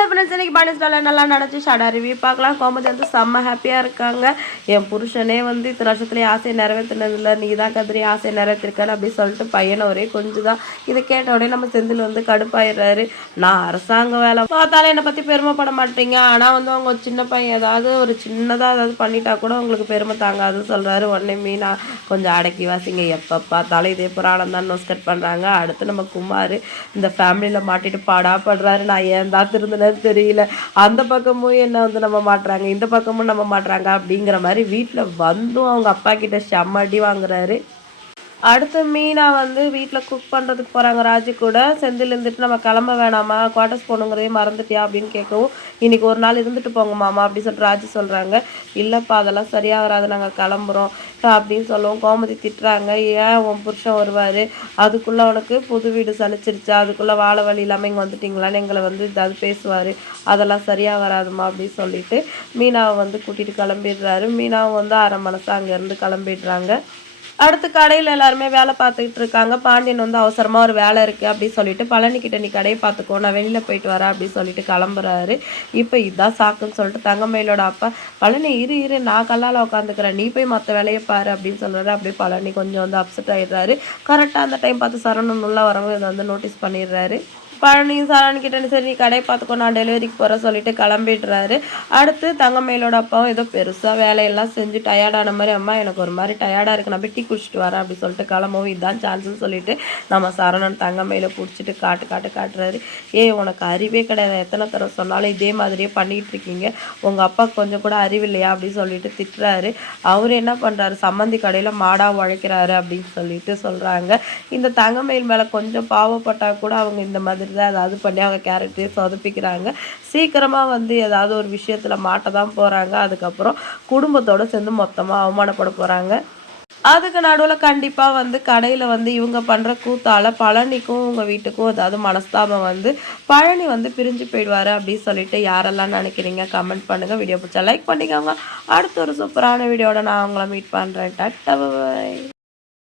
Hello friends, இன்னைக்கு பாண்டிஸ்டால நல்லா நடந்துச்சு. ஷார்ட் ரிவ்யூ பார்க்கலாம். கோமதி வந்து செம்ம ஹாப்பியாக இருக்காங்க. என் புருஷனே வந்து இத்தனை வருஷத்துலேயே ஆசையை நிறைவேற்றினதில்ல, நீ தான் கதிரி ஆசையை நிறைவேற்றிருக்காரு அப்படின்னு சொல்லிட்டு பையனை ஒரே கொஞ்சம் தான். இதை கேட்ட உடனே நம்ம செந்தில் வந்து கடுப்பாயிடுறாரு. நான் அரசாங்க வேலை பார்த்தாலும் என்னை பற்றி பெருமைப்பட மாட்டீங்க, ஆனால் வந்து அவங்க சின்ன பையன் ஏதாவது ஒரு சின்னதாக ஏதாவது பண்ணிட்டா கூட உங்களுக்கு பெருமை தாங்காதுன்னு சொல்கிறாரு. உடனே மீனா கொஞ்சம் அடக்கி வாசிங்க, எப்போ பார்த்தாலும் இதே புராணம் தான் நோஸ்கட் பண்ணுறாங்க. அடுத்து நம்ம குமார் இந்த ஃபேமிலியில் மாட்டிட்டு பாடாப்படுறாரு. நான் ஏன் தான் திருந்தனே தெரியல, அந்த பக்கமும் என்ன வந்து நம்ம மாட்டுறாங்க, இந்த பக்கமும் நம்ம மாட்டுறாங்க அப்படிங்கிற மாதிரி வீட்டில் வந்தும் அவங்க அப்பா கிட்ட செம்ம அடி வாங்குறாரு. அடுத்து மீனா வந்து வீட்டில் குக் பண்ணுறதுக்கு போகிறாங்க ராஜு கூட. செந்தில் இருந்துட்டு நம்ம கிளம்ப வேணாமா, குவார்ட்டர்ஸ் போகணுங்கிறதே மறந்துட்டியா அப்படின்னு கேட்கவும், இன்றைக்கி ஒரு நாள் இருந்துட்டு போங்க மாமா அப்படின்னு சொல்லிட்டு ராஜு சொல்கிறாங்க. இல்லைப்பா அதெல்லாம் சரியாக வராது, நாங்கள் கிளம்புறோம் அப்படின்னு சொல்லவும் கோமதி திட்டுறாங்க. ஏன் உன் புருஷன் வருவார், அதுக்குள்ளே அவனுக்கு புது வீடு சலிச்சிருச்சா, அதுக்குள்ளே வாழ வழி இல்லாமல் இங்கே வந்துட்டிங்களான்னு எங்களை வந்து ஏதாவது பேசுவார், அதெல்லாம் சரியாக வராதுமா அப்படின்னு சொல்லிட்டு மீனாவை வந்து கூட்டிகிட்டு கிளம்பிடுறாரு. மீனாவை வந்து அரை மனசு அங்கேருந்து கிளம்பிடுறாங்க. அடுத்து கடையில் எல்லாருமே வேலை பார்த்துக்கிட்டு இருக்காங்க. பாண்டியன் வந்து அவசரமாக ஒரு வேலை இருக்குது அப்படின்னு சொல்லிட்டு பழனிக்கிட்ட நீ கடையை பார்த்துக்கோ, நான் வெளியில் போயிட்டு வரேன் அப்படின்னு சொல்லிட்டு கிளம்புறாரு. இப்போ இதுதான் சாக்குன்னு சொல்லிட்டு தங்கமயிலோட அப்பா, பழனி இரு நான் கல்லால் உட்காந்துக்கிறேன், நீ போய் மற்ற வேலையை பாரு அப்படின்னு சொல்கிறாரு. அப்படியே பழனி கொஞ்சம் வந்து அப்செட் ஆகிடுறாரு. கரெக்டாக அந்த டைம் பார்த்து சரவணன் உள்ள வரவங்க இதை வந்து நோட்டீஸ் பண்ணிடுறாரு. பழனியும் சரவணன் சரி நீ கடையை பார்த்துக்கோ, நான் டெலிவரிக்கு போகிறேன் சொல்லிட்டு கிளம்பிடுறாரு. அடுத்து தங்கமயிலோட அப்பாவும் ஏதோ பெருசாக வேலையெல்லாம் செஞ்சு டயர்டான மாதிரி, அம்மா எனக்கு ஒரு மாதிரி டயர்டாக இருக்குது, நான் போய் டீ குடிச்சிட்டு வரேன் அப்படின்னு சொல்லிட்டு கிளம்பவும் இதுதான் சான்ஸ்ன்னு சொல்லிட்டு நம்ம சரவணன் தங்கமயில பிடிச்சிட்டு காட்டுறாரு. உனக்கு அறிவே கிடையாது, எத்தனை தடவை சொன்னாலும் இதே மாதிரியே பண்ணிகிட்டு இருக்கீங்க, உங்கள் அப்பா கொஞ்சம் கூட அறிவு இல்லையா அப்படின்னு சொல்லிட்டு திட்டுறாரு. அவர் என்ன பண்ணுறாரு, சம்மந்தி கடையில் மாடாக உழைக்கிறாரு அப்படின்னு சொல்லிட்டு சொல்கிறாங்க. இந்த தங்கமயில் மேலே கொஞ்சம் பாவப்பட்டால் கூட அவங்க இந்த மாதிரி தான் ஏதாவது பண்ணி அவங்க கேரக்டரே சொதப்பிக்கிறாங்க. சீக்கிரமாக வந்து ஏதாவது ஒரு விஷயத்தில் மாட்ட தான் போகிறாங்க. அதுக்கப்புறம் குடும்பத்தோடு சேர்ந்து மொத்தமாக அவமானப்பட போகிறாங்க. அதுக்கு நடுவில் கண்டிப்பாக வந்து கடையில் வந்து இவங்க பண்ணுற கூத்தால் பழனிக்கும் உங்கள் வீட்டுக்கும் ஏதாவது மனஸ்தாபம் வந்து பழனி வந்து பிரிஞ்சு போயிடுவார் அப்படின்னு சொல்லிட்டு யாரெல்லாம் நினைக்கிறீங்க கமெண்ட் பண்ணுங்கள். வீடியோ பிடிச்சா லைக் பண்ணிக்கோங்க. அடுத்த ஒரு சூப்பரான வீடியோட நான் அவங்கள மீட் பண்ணுறேன். Tata by.